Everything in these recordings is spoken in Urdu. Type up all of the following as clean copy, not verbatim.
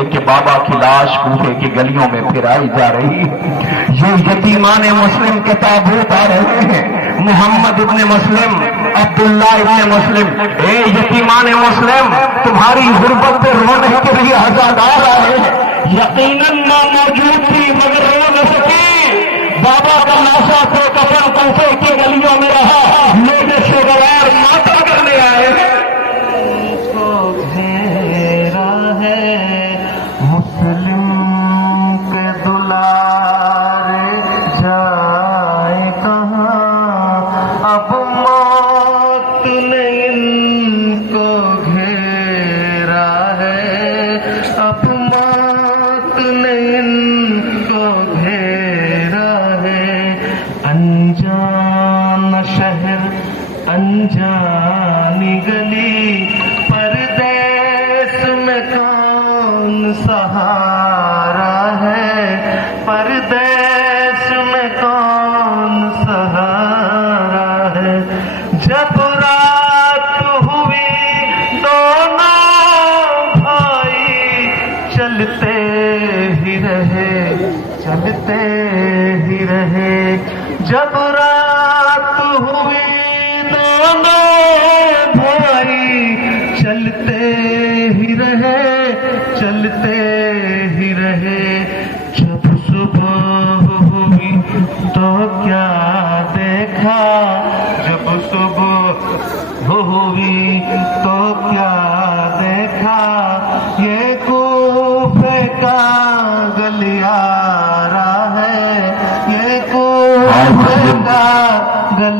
ہے کہ بابا کی لاش کوفے کی گلیوں میں پھرائی جا رہی ہے، یہ یتیمان مسلم کے تابوت آ رہے ہیں، محمد ابن مسلم، عبداللہ ابن مسلم، اے یتیمان مسلم تمہاری غربت پہ رونے کے لیے عزادار آئے ہیں، یقیناً ماں موجود تھی مگر رو نہ سکی، بابا کا لاشا کو کفن کوفے کی گلیوں میں رہا، لوگ شوگوار ماتا کرنے آئے ہیں۔ انجانی گلی پردیس میں کون سہارا ہے، پردیس میں کون سہارا ہے، جب رات ہوئی دونوں بھائی چلتے ہی رہے، چلتے ہی رہے، جب رات ہوئی دونوں بھائی چلتے ہی رہے، چلتے ہی رہے، جب صبح ہوئی تو کیا دیکھا، جب صبح ہوئی تو کیا دیکھا، یہ کوفے کا گلیارہ ہے، یہ کوفے کا جن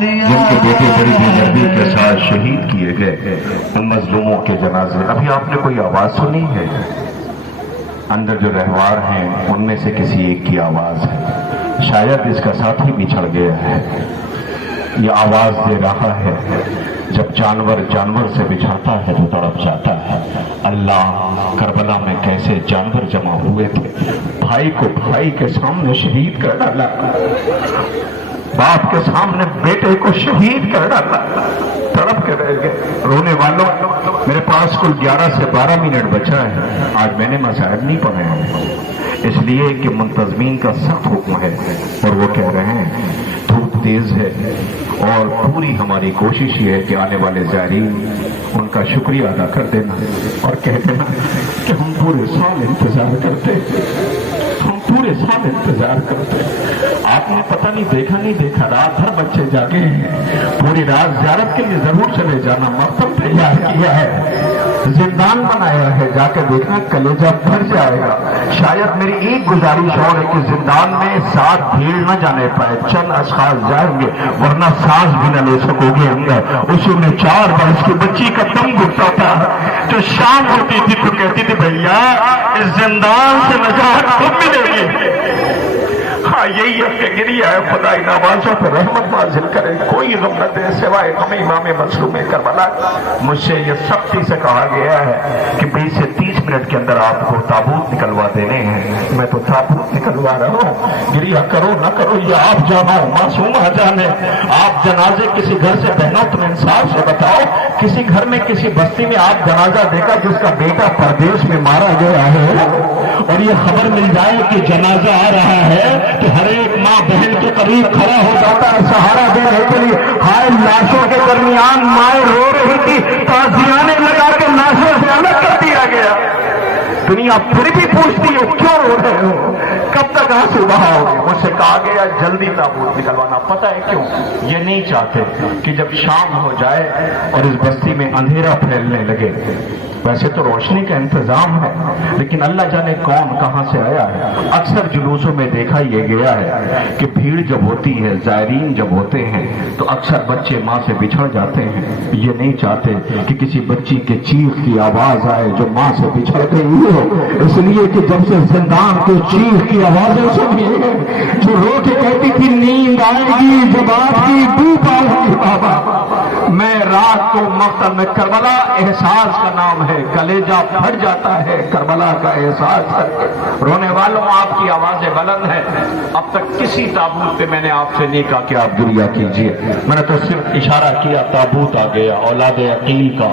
کے بیٹے بڑی بےدردی کے ساتھ شہید کیے گئے ان مظلوموں کے جنازے، ابھی آپ نے کوئی آواز سنی ہے؟ اندر جو رہوار ہیں ان میں سے کسی ایک کی آواز ہے، شاید اس کا ساتھی بچھڑ گیا ہے، یہ آواز دے رہا ہے، جب جانور سے بچھڑتا ہے تو تڑپ جاتا ہے۔ اللہ کربلا میں کیسے جانور جمع ہوئے تھے، بھائی کو بھائی کے سامنے شہید کر ڈالا، باپ کے سامنے بیٹے کو شہید کر ڈالا، تڑپ کے رہ گئے۔ رونے والوں، میرے پاس کل 11 سے 12 منٹ بچا ہے، آج میں نے مسائل نہیں پڑھے ہیں، اس لیے کہ منتظمین کا سخت حکم ہے اور وہ کہہ رہے ہیں دھوپ تیز ہے، اور پوری ہماری کوشش یہ ہے کہ آنے والے زائرین ان کا شکریہ ادا کر دینا اور کہہ دینا کہ ہم پورے سال انتظار کرتے، ہم پورے سال انتظار کرتے۔ آپ نے پتہ نہیں دیکھا رات بھر بچے جاگے ہیں، پوری رات زیارت کے لیے ضرور چلے جانا، مکتب تیار کیا ہے، زندان بنایا ہے، جا کے دیکھنا کلیجہ بھر جائے گا۔ شاید میری ایک گزارش اور ہے کہ زندان میں ساتھ بھیڑ نہ جانے پائے، چند اشخاص جائیں گے ورنہ سانس بھی نہ لے سکو گے اندر۔ اسی میں 4 برس کی بچی کا دم گھٹتا تھا، تو شام ہوتی تھی تو کہتی تھی بھیا اس زندان سے نجات کب ملے گی؟ ہاں یہی اب کہ گری ہے، خدا ان آوازوں پر رحمت نازل کرے، کوئی غم نہ دے سوائے ہمیں امام مظلوم کربلا۔ مجھ سے یہ سختی سے کہا گیا ہے کہ 20 سے 30 منٹ کے اندر آپ کو تابوت نکلوا دینے ہیں، میں تو تابوت نکلوا رہا ہوں، گریا کرو نہ کرو یہ آپ جانا، معصوم جانے۔ آپ جنازے کسی گھر سے بہنوں تم انصاف سے بتاؤ، کسی گھر میں کسی بستی میں آپ جنازہ دیکھا جس کا بیٹا پردیش میں مارا گیا ہے اور یہ خبر مل جائے کہ جنازہ آ رہا ہے تو ہر ایک ماں بہن کے قریب کھڑا ہو جاتا ہے سہارا دینے کے لیے۔ ہائے لاشوں کے درمیان مائیں رو رہی تھی، تازیانے لگا کے لاشوں سے الگ کر دیا گیا۔ دنیا پھر بھی پوچھتی ہے کیوں رو رہے ہو، کب تک آنسو بہاؤ گے؟ مجھ سے کہا گیا جلدی تابوت نکلوانا۔ پتہ ہے کیوں؟ یہ نہیں چاہتے کہ جب شام ہو جائے اور اس بستی میں اندھیرا پھیلنے لگے، ویسے تو روشنی کا انتظام ہے لیکن اللہ جانے کون کہاں سے آیا ہے۔ اکثر جلوسوں میں دیکھا یہ گیا ہے کہ بھیڑ جب ہوتی ہے، زائرین جب ہوتے ہیں تو اکثر بچے ماں سے بچھڑ جاتے ہیں۔ یہ نہیں چاہتے کہ کسی بچی کے چیخ کی آواز آئے جو ماں سے بچھڑ گئی ہو، اس لیے کہ جب سے زندان کو چیخ کی آوازیں سنی ہے، جو رو کے کہتی تھی نیند آئے گی جب آپ کی دھوپ آئے گی بابا، میں رات کو مقتل میں کربلا احساس کا نام ہے، کلیجہ پھٹ جاتا ہے کربلا کا احساس کر کے۔ رونے والوں آپ کی آوازیں بلند ہیں، اب تک کسی تابوت پہ میں نے آپ سے نہیں کہا کہ آپ گریا کیجئے، میں نے تو صرف اشارہ کیا تابوت آ گیا اولاد عقیل کا،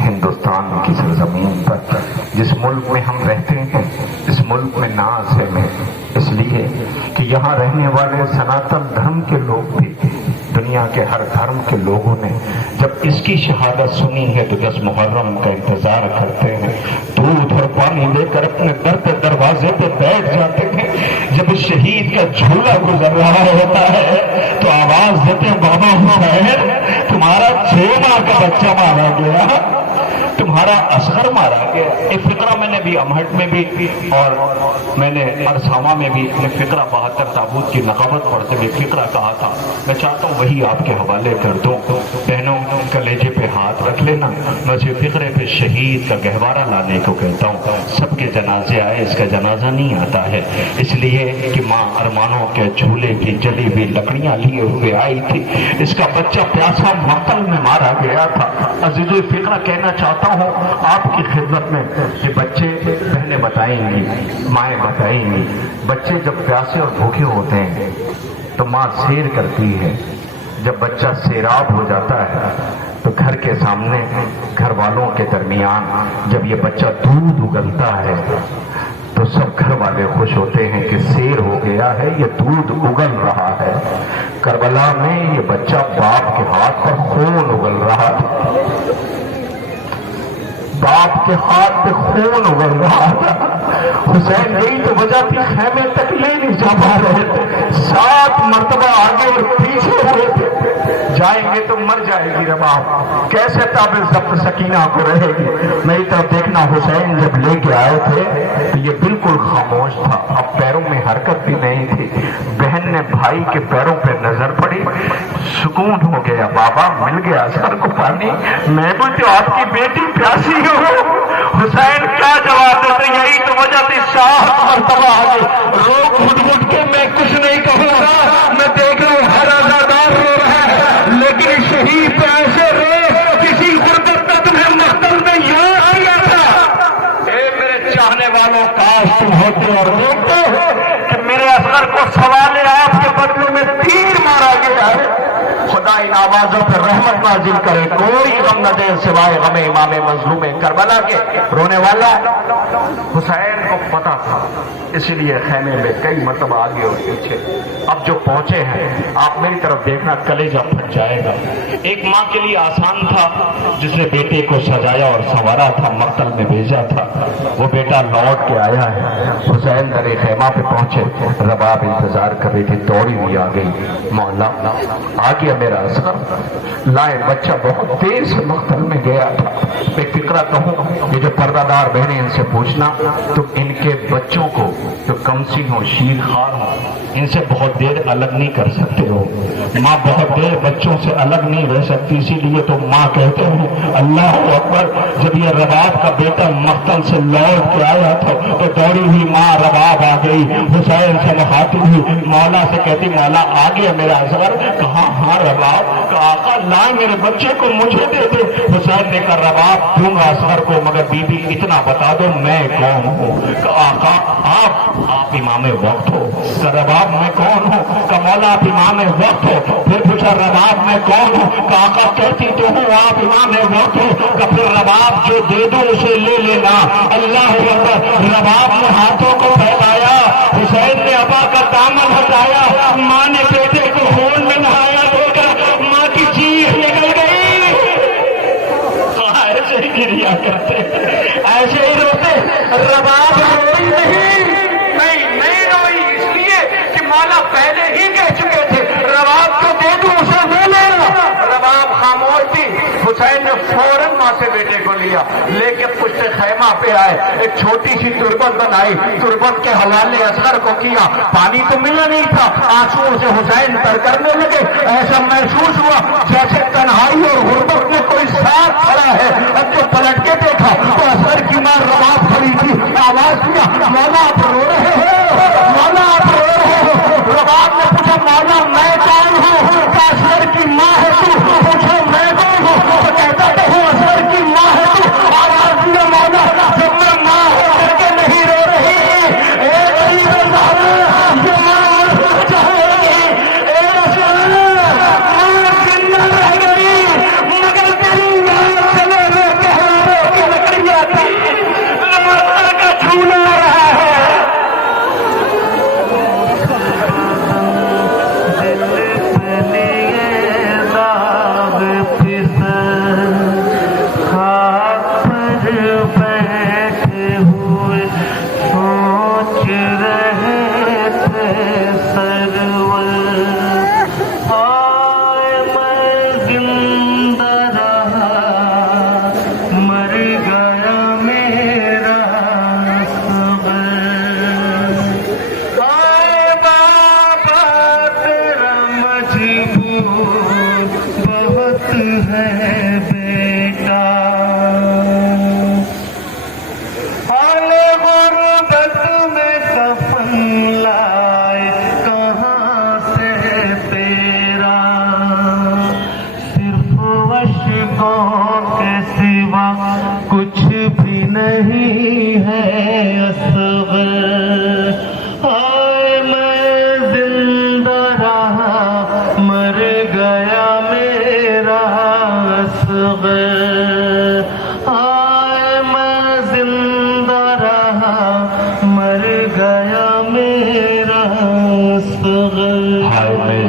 ہندوستان کی سرزمین پر، جس ملک میں ہم رہتے ہیں، اس ملک میں ناز ہے میں، اس لیے کہ یہاں رہنے والے سناتن دھرم کے لوگ بھی، دنیا کے ہر دھرم کے لوگوں نے جب اس کی شہادت سنی ہے تو 10 محرم کا انتظار کرتے ہیں، دودھ اور پانی لے کر اپنے در پہ دروازے پہ بیٹھ جاتے ہیں۔ جب اس شہید کا جھولا گزر رہا ہوتا ہے تو آواز دیتے ہیں، بابا حسین تمہارا 6 ماہ کا بچہ مارا گیا، تمہارا اصغر مارا گیا۔ یہ فقرہ میں نے بھی امہٹ میں بھی اور میں نے ارسامہ میں بھی اپنے فقرہ 72 تابوت کی نقابت پڑھتے ہوئے فقرہ کہا تھا۔ میں چاہتا ہوں وہی آپ کے حوالے کر دوں۔ بہنوں کلیجے پہ ہاتھ رکھ لینا، میں اسے فقرے پہ شہید کا گہوارہ لانے کو کہتا ہوں۔ سب کے جنازے آئے، اس کا جنازہ نہیں آتا ہے، اس لیے کہ ماں ارمانوں کے جھولے کی جلی ہوئی لکڑیاں لیے ہوئے آئی تھی، اس کا بچہ پیاسا مقتل میں مارا گیا تھا۔ عزیزو فقرہ کہنا چاہتا ہوں آپ کی خدمت میں کہ بچے، بہنیں بتائیں گی، مائیں بتائیں گی، بچے جب پیاسے اور بھوکے ہوتے ہیں تو ماں سیر کرتی ہے۔ جب بچہ سیراب ہو جاتا ہے تو گھر کے سامنے گھر والوں کے درمیان جب یہ بچہ دودھ اگلتا ہے تو سب گھر والے خوش ہوتے ہیں کہ سیر ہو گیا ہے، یہ دودھ اگل رہا ہے۔ کربلا میں یہ بچہ باپ کے ہاتھ پر خون اگل رہا تھا، باپ کے ہاتھ پہ خون اگل رہا تھا۔ حسین یہی تو وجہ تھی خیمے تک لے نہیں جا پا رہے تھے، 7 مرتبہ آگے اور پیچھے ہوئے تھے، جائیں گے تو مر جائے گی رباب، کیسے تاب ضبط سکینہ کو رہے گی۔ میری طرف دیکھنا، حسین جب لے کے آئے تھے تو یہ بالکل خاموش تھا، اب پیروں میں حرکت بھی نہیں تھی۔ بہن نے بھائی کے پیروں پہ نظر پڑی، سکون ہو گیا، بابا مل گیا سر کو پانی، میں بھی تو آپ کی بیٹی پیاسی ہوں۔ حسین کیا جواب دیتے؟ یہی تو وجہ تھی 7 مرتبہ آگے رو گھٹ گھٹ کے، میں کچھ نہیں کہوں گا، میں دیکھ رہا ہوں ہر آزادار رو رہا ہے، لیکن شہید تو ایسے رو کسی غربت میں تمہیں مقتل میں یاد کیا تھا۔ اے میرے چاہنے والوں، کاش تم ہوتے اور دیکھتے کہ میرے اصغر کو سوال آپ کے بدلے میں تیر مارا گیا ہے۔ خدا ان آوازوں پر رحمت نازل کرے، کوئی غم نہ دے سوائے غم امام مظلوم کربلا کے۔ رونے والا حسین کو پتا تھا، اسی لیے خیمے میں کئی مرتبہ آگے اور پیچھے۔ اب جو پہنچے ہیں، آپ میری طرف دیکھنا، کلیجہ پھٹ جائے گا۔ ایک ماں کے لیے آسان تھا جس نے بیٹے کو سجایا اور سنوارا تھا، مقتل میں بھیجا تھا، وہ بیٹا لوٹ کے آیا ہے۔ حسین در خیمہ پہ پہنچے، رباب انتظار کر رہی تھی، دوڑی ہوئی آ گئی، مولا آ گیا میرا اصغر، لائے بچہ بہت دیر سے مقتل میں گیا تھا۔ میں فکرہ کہوں، یہ جو پردہ دار بہنیں ان سے پوچھنا، تو ان کے بچوں کو جو کمسی ہو، شیر خوار ہو، ان سے بہت دیر الگ نہیں کر سکتے ہو۔ ماں بہت دیر بچوں سے الگ نہیں رہ سکتی، اسی لیے تو ماں کہتے ہیں اللہ اکبر۔ جب یہ رباب کا بیٹا مقتل سے لوٹ کے آیا تھا تو دوڑی ہوئی ماں رباب آ گئی، حسین سے مخاطب ہوئی، مولا سے کہتی مولا آ گیا میرا اصغر؟ کہاں؟ ہاں رباب کا آقا لائے میرے بچے کو مجھے دے دے۔ حسین نے کہا رباب دوں گا اصغر کو، مگر بی بی اتنا بتا دو میں کون ہوں؟ کہ آقا آپ امام وقت ہو۔ کہ رباب میں کون ہوں؟ کہ مولا آپ امام وقت ہو۔ پھر پوچھا رباب میں کون ہوں؟ کہ آقا کہتی تو ہوں آپ امام وقت ہو۔ کہ پھر رباب جو دے دو اسے لے لینا۔ اللہ اکبر۔ رباب نے ہاتھوں کو پھیلایا، حسین نے ابا کا دامن ہٹایا، ماں نے بیٹے کو خون میں نہایا، ماں کی چیخ نکل گئی۔ ایسے ہی گریا کرتے، ایسے ہی روتے۔ رباب روئی نہیں روئی، اس لیے کہ مولا پہلے ہی کہہ چکے تھے رباب کو دے دوں اسے دے لینا۔ رباب خاموش تھی۔ حسین نے فوراً ماں سے بیٹے کو لیا، لے کے پشت خیمہ پہ آئے، ایک چھوٹی سی تربت بنائی، تربت کے حوالے اصغر کو کیا۔ پانی تو ملا نہیں تھا، آنسوؤں سے حسین تر کرنے لگے۔ ایسا محسوس ہوا جیسے تنہائی اور غربت میں کوئی ساتھ کھڑا ہے۔ اب جو پلٹ کے دیکھا تو اصغر کی ماں رباب کھڑی تھی، آواز دیا مولا آپ رو رہے ہو؟ مولا آپ رو رہے ہو؟ رباب نے پوچھا مولا میں کون ہوں؟ اصغر کی ماں ہے تو؟ پوچھا میں کون ہوں؟ تو کہتا تو ہوں اصغر کی ماں ہے تو۔ آواز دیا مولا جب میں ماں ہو کر کے نہیں رو رہی، ایک ہی رضا یہ ماں چاہے گی، ایک ماں زندہ رہ گئی مگر تیری ماں چلے ہوئے کہہ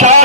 4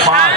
5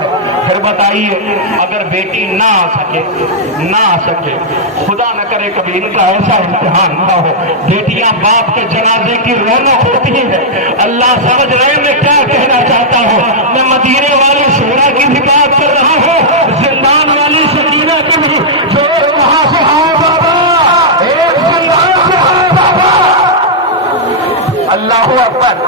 ہے۔ پھر بتائیے اگر بیٹی نہ آ سکے خدا نہ کرے کبھی ان کا ایسا امتحان نہ ہو، بیٹیاں باپ کے جنازے کی رونق ہوتی ہے۔ اللہ سمجھ رہے ہیں میں کیا کہنا چاہتا ہوں؟ میں مدینے والی شورا کی بھی بات کر رہا ہوں، زندان والی سکینہ کی بھی، جو وہاں سے آؤ بابا، ایک زندان سے آؤ بابا۔ اللہ اکبر۔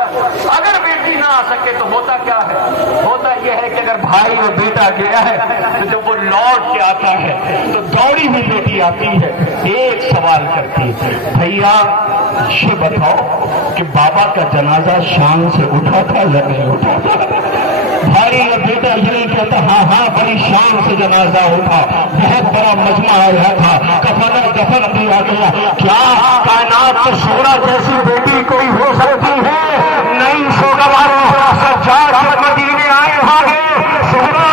اگر بیٹی نہ آ سکے تو ہوتا کیا ہے؟ ہوتا یہ ہے کہ اگر بھائی اور بیٹا گیا ہے تو جب وہ لوٹ کے آتا ہے تو دوڑی ہوئی بیٹی آتی ہے، ایک سوال کرتی ہے، بھیا یہ بتاؤ کہ بابا کا جنازہ شان سے اٹھا تھا یا نہیں اٹھا تھا؟ بھائی اور بیٹا یہی کہتا ہاں بڑی شان سے جنازہ اٹھا، بہت بڑا مجمع آیا تھا، کفن دیا گیا۔ کیا کائنات میں شورا جیسی بیٹی کوئی ہو سکتی ہے؟ نہیں، سوگواروں سجاد مدینے آئے ہوں شورا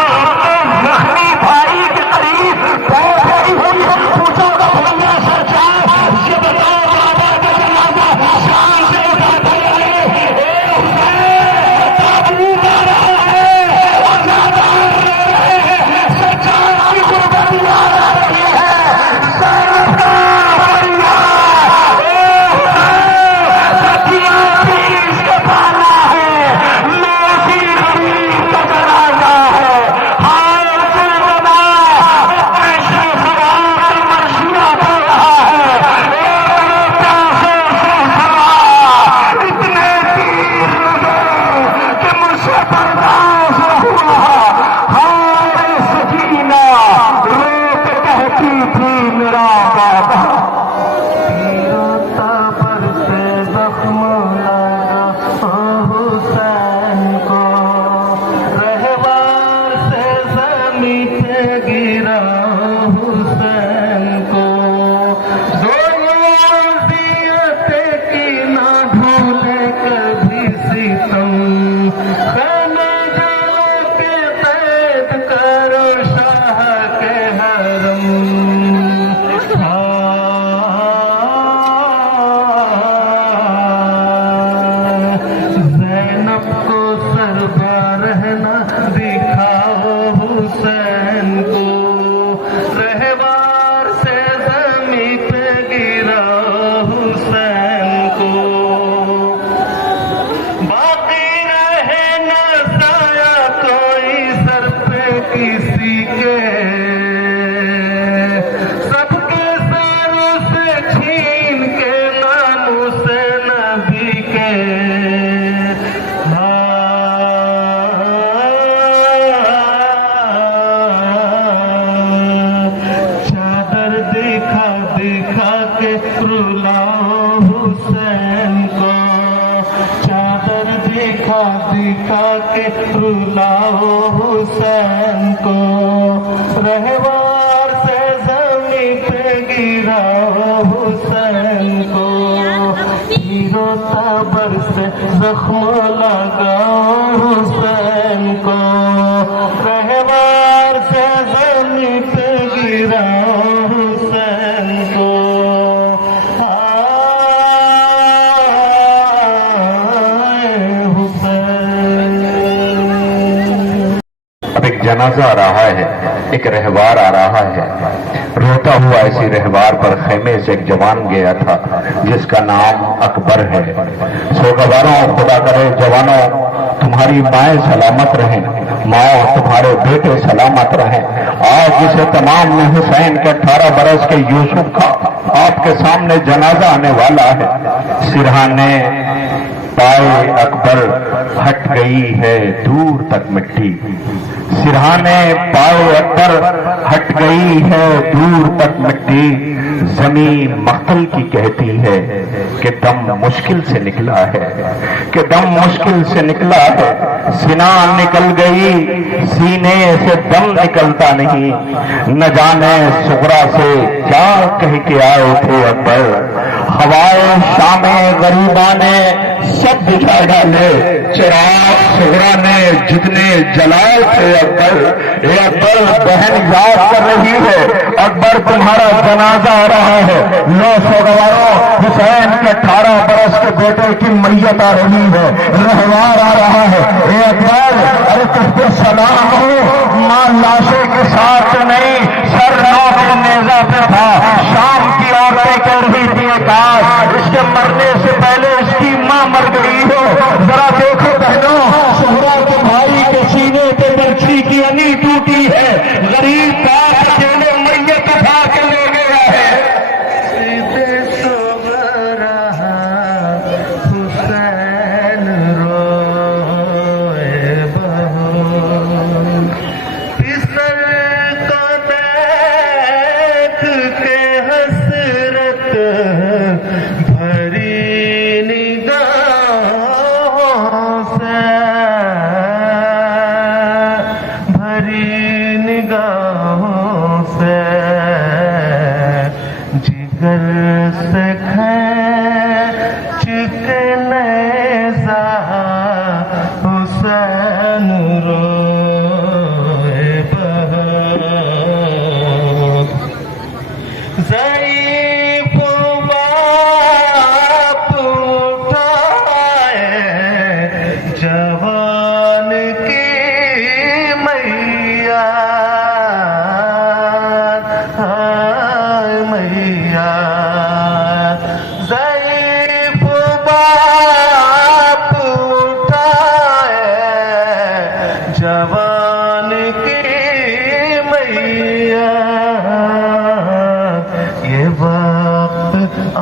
زخمی بھائی کے قریب پہنچ گئی ہوئی ہے، پوچھو گا بھیا سجاد یہ بتاؤ بابا کا جنازہ شان سے اٹھا تھا یا نہیں؟ تابوت آ رہا ہے، سجاد کی غربت آ رہی ہے، زینب کا دکھا کے رلاؤ حسین کو، رہوار سے زمین پہ گراؤ حسین کو، تیرو تبر سے زخم لگاؤ حسین کو، رہوار سے زمین پہ گراؤ حسین کو۔ جنازہ آ رہا ہے، ایک رہوار آ رہا ہے، روتا ہوا اسی رہوار پر خیمے سے ایک جوان گیا تھا جس کا نام اکبر ہے۔ سوگواروں خدا کرے جوانوں تمہاری مائیں سلامت رہیں، ماؤں تمہارے بیٹے سلامت رہیں۔ آج جسے تمام میں حسین کے 18 برس کے یوسف کا آپ کے سامنے جنازہ آنے والا ہے۔ سرہانے پائے اکبر ہٹ گئی ہے دور تک مٹی، سرہانے پائے اکبر ہٹ گئی ہے دور تک مٹی، زمین مقتل کی کہتی ہے کہ دم مشکل سے نکلا ہے، کہ دم مشکل سے نکلا ہے، سینہ نکل گئی سینے سے دم نکلتا نہیں، نہ جانے صغرا سے کیا کہہ کے آئے تھے اکبر، ہوائے شام غریباں نے سب بجھا ڈالے، چراغ صغرا نے جتنے جلائے تھے اکبر، اے اکبر بہن یاد کر رہی ہے، اکبر تمہارا جنازہ آ رہا ہے، 900 گواروں حسین کے 18 برس کے بیٹے کی میت آ رہی ہے، رہوار آ رہا ہے، اے اکبر ارے تجھ پہ سلام ہو، ماں لاشے کے ساتھ نہیں سر نو کے نیزہ پہ تھا، شام کی عورتیں کہہ رہی تھی کاش اس کے مرنے سے پہلے اس کی ماں مر گئی ہو، ذرا دیکھو بہنوں صحرا کے بھائی کے سینے پہ برچھی کی انی ٹوٹی ہے، غریب باپ اکیلے میت اٹھا کے لے گیا ہے۔ حسین روئے بہو، پسر کو دیکھ کے حسرت بھری نگاہوں سے، بھری نگاہوں سے، جگر سے کھینچ کے نیزہ حسین روئے بہت، ضعیف باپ اٹھائے جوان کی میاں، ہائے میاں، ضعیف باپ اٹھائے جوان کی میاں، یہ وقت آ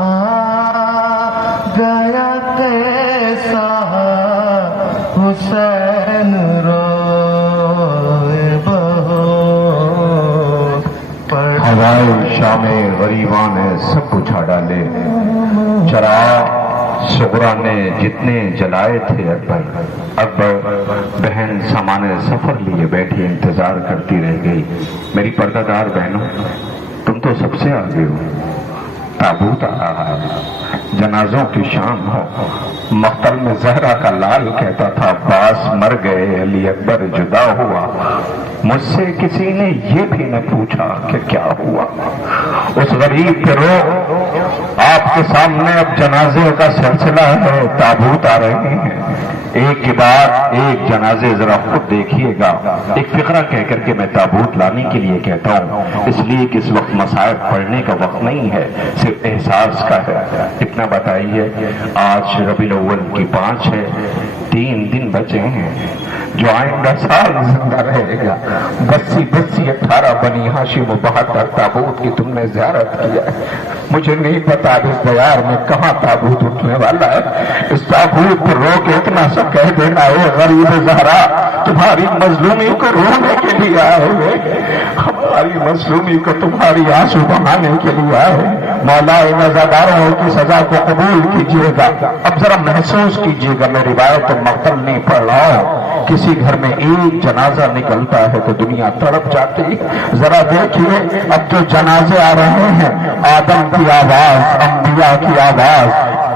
گیا کیسا حسین روئے بہت، ہوائے شام غریباں نے سب بجھا ڈالے، چراغ صغرا نے جتنے جلائے تھے اکبر، اکبر بہن سامان سفر لیے بیٹھی انتظار کرتی رہ گئی۔ میری پردہ دار بہنوں تم تو سب سے آگے ہو، تابوت آ رہا ہے، جنازوں کی شام ہو، مقتل میں زہرا کا لال کہتا تھا عباس مر گئے علی اکبر جدا ہوا، مجھ سے کسی نے یہ بھی نہ پوچھا کہ کیا ہوا، اس غریب کے رو آپ کے سامنے اب جنازے کا سلسلہ ہے، تابوت آ رہے ہیں، ایک کے بعد ایک جنازے ذرا خود دیکھیے گا۔ ایک فقرہ کہہ کر کے میں تابوت لانے کے لیے کہتا ہوں، اس لیے کہ اس وقت مصائب پڑھنے کا وقت نہیں ہے، صرف احساس کا ہے۔ اتنا بتائیے آج ربیع الاول کی 5 ہے، 3 دن بچے ہیں، جو آئندہ سال زندہ رہے گا۔ 82 18 بنی ہاشم و 72 تابوت کی تم نے زیارت کیا، مجھے نہیں پتا اس دیار میں کہاں تابوت اٹھنے والا ہے۔ اس تابوت پر رو کے اتنا سا کہہ دینا ہے غریب زہرا تمہاری مظلومی کو رونے کے لیے آئے ہوئے، ہماری مظلومی کو تمہاری آنسو بہانے کے لیے آئے۔ مولا ان عزاداروں کی سزا کو قبول کیجیے گا۔ اب ذرا محسوس کیجیے گا، میں روایت مقتل نہیں پڑھ رہا ہوں، کسی گھر میں ایک جنازہ نکلتا ہے تو دنیا تڑپ جاتی۔ ذرا دیکھیے اب جو جنازے آ رہے ہیں، آدم کی آواز، انبیاء کی آواز،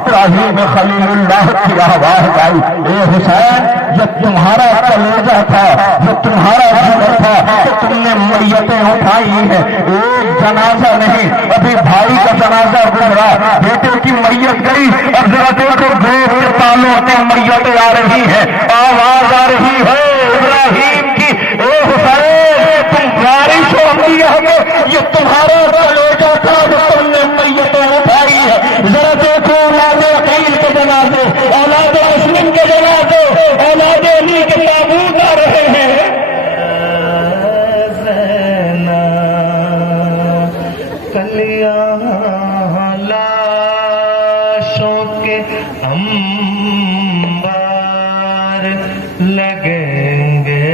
ابراہیم خلیل اللہ کی آواز آئی، اے حسین یہ تمہارا کلیجہ تھا، یہ تمہارا جگر تھا کہ تم نے میتیں اٹھائی ہیں، ایک جنازہ نہیں، ابھی بھائی کا جنازہ گزرا، بیٹے کی میت گئی، اب ذرا دیکھو گود کے تالوں سے میتیں آ رہی ہیں، آواز آ رہی ہے ابراہیم کی، اے حسین تم بارش ہو انبیاء میں، یہ تمہارا کلیجہ تھا جو تم نے میتیں اٹھائی ہے۔ ذرا دیکھو اولاد عقیل کے جنازے، اولاد عثمان کے جنازے، اولاد علی کے تابوت آ رہے ہیں۔ کلیاں لاشوں کے انبار لگیں گے،